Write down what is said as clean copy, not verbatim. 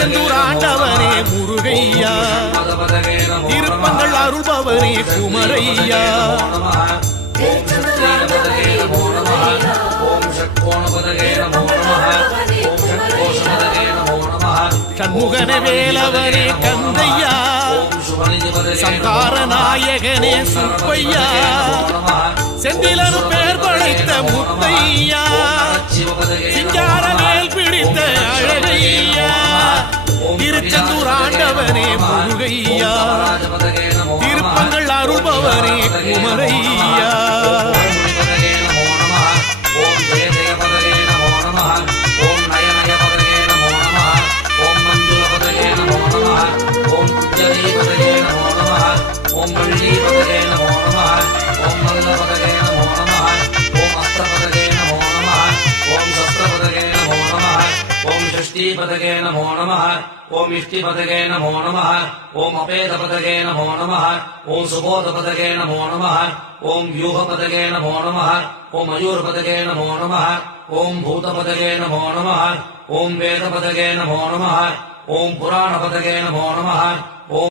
திருச்செந்தூர் ஆண்டவனே முருகையா, திருப்பங்கள் அருள்பவனே குமரையா. சண்முகன வேலவனே கந்தையா, சந்தார நாயகனே சுப்பையா, செந்திலரு பேர் படைத்த முத்தையா, சிங்கார மேல் பிடித்த அழகையா. திருச்செந்தூர் ஆண்டவனே முருகையா, திருப்பங்கள் அருள்பவனே குமரையா. ஓம் வள்ளி பதகே நமோ நமः. ஓம் மல்ல பதகே நமோ நமः. ஓம் அஸ்த பதகே நமோ நமः. ஓம் சஸ்திர பதகே நமோ நமः. ஓம் ஷஷ்டி பதகே நமோ நமः. ஓம் இஷ்டி பதகே நமோ நமः. ஓம் அபேத பதகே நமோ நமः. ஓம் சுபோத பதகே நமோ நமः. ஓம் வியூஹ பதகே நமோ நமः. ஓம் மயூர் பதகே நமோ நமः. ஓம் பூத பதகே நமோ நமः. ஓம் வேத பதகே நமோ நமः. ஓம் புராண பதகே நமோ நமः.